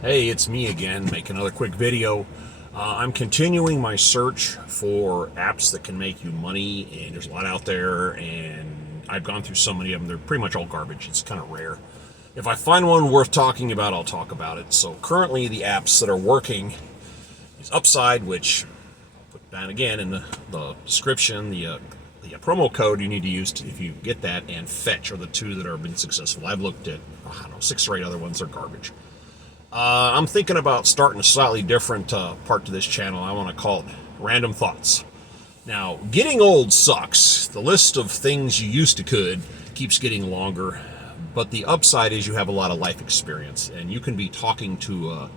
Hey, it's me again, make another quick video. I'm continuing my search for apps that can make you money, and there's a lot out there, and I've gone through so many of them, they're pretty much all garbage. It's kind of rare. If I find one worth talking about, I'll talk about it. So currently the apps that are working is Upside, which I'll put down again in the description, the promo code you need to use if you get that, and Fetch are the two that have been successful. I've looked at, I don't know, 6 or 8 other ones, they're garbage. I'm thinking about starting a slightly different part to this channel. I want to call it Random Thoughts. Now, getting old sucks. The list of things you used to could keeps getting longer, but the upside is you have a lot of life experience, and you can be talking to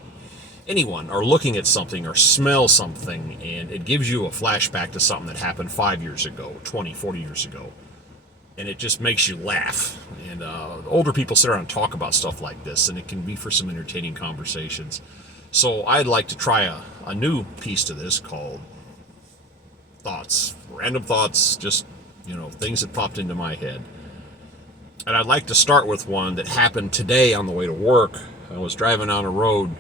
anyone or looking at something or smell something, and it gives you a flashback to something that happened 5 years ago, 20, 40 years ago. And it just makes you laugh. And older people sit around and talk about stuff like this, and it can be for some entertaining conversations. So I'd like to try a new piece to this called Thoughts. Random thoughts, just, things that popped into my head. And I'd like to start with one that happened today on the way to work. I was driving down a road.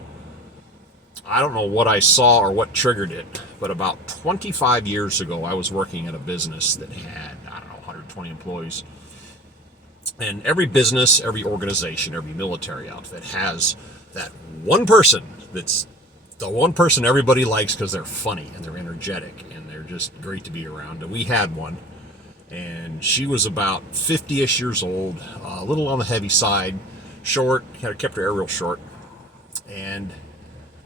I don't know what I saw or what triggered it, but about 25 years ago, I was working at a business that had, 120 employees. And every business, every organization, every military outfit has that one person that's the one person everybody likes because they're funny and they're energetic and they're just great to be around. And we had one, and she was about 50-ish years old, a little on the heavy side, short, kept her hair real short, and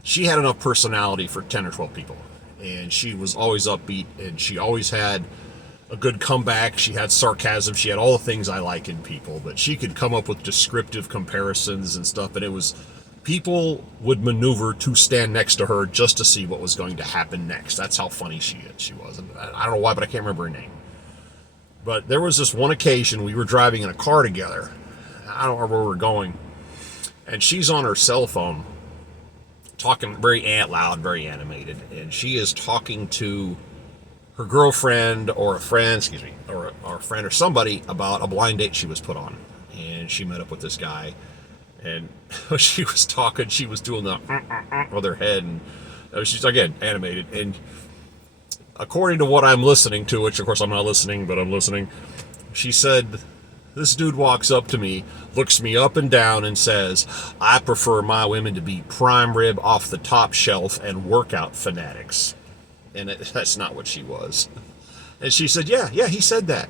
she had enough personality for 10 or 12 people. And she was always upbeat, and she always had a good comeback. She had sarcasm. She had all the things I like in people, but she could come up with descriptive comparisons and stuff, and it was, people would maneuver to stand next to her just to see what was going to happen next. That's how funny she was. And I don't know why, but I can't remember her name. But there was this one occasion we were driving in a car together. I don't remember where we were going, and she's on her cell phone talking very loud, very animated, and she is talking to her girlfriend or a friend, or a friend or somebody about a blind date she was put on. And she met up with this guy, and she was talking, she was doing the with her head, and she's, again, animated. And according to what I'm listening to, which of course I'm not listening, but I'm listening, she said, this dude walks up to me, looks me up and down, and says, I prefer my women to be prime rib off the top shelf and workout fanatics. And that's not what she was. And she said, yeah, he said that.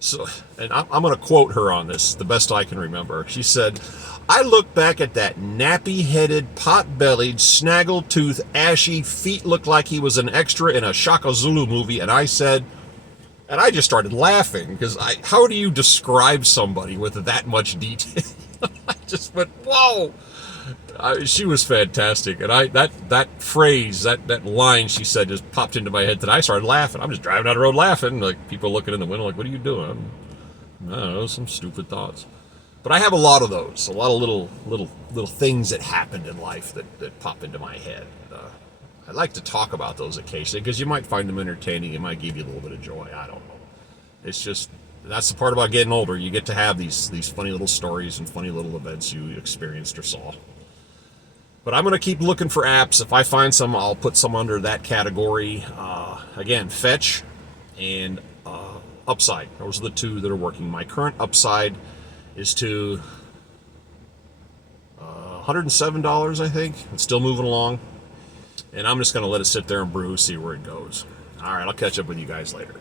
So, and I'm going to quote her on this, the best I can remember. She said, I look back at that nappy-headed, pot-bellied, snaggle-toothed, ashy, feet looked like he was an extra in a Shaka Zulu movie, and I said, and I just started laughing, because how do you describe somebody with that much detail? I just went, whoa! She was fantastic, and that phrase, that line she said just popped into my head today. I started laughing. I'm just driving down the road laughing, like people looking in the window like, what are you doing? I don't know, some stupid thoughts. But I have a lot of those, a lot of little things that happened in life that pop into my head. I like to talk about those occasionally because you might find them entertaining. It might give you a little bit of joy. I don't know. It's just, that's the part about getting older. You get to have these funny little stories and funny little events you experienced or saw. But I'm going to keep looking for apps. If I find some, I'll put some under that category. Again, Fetch and Upside. Those are the two that are working. My current Upside is to $107, I think. It's still moving along. And I'm just going to let it sit there and brew, see where it goes. All right, I'll catch up with you guys later.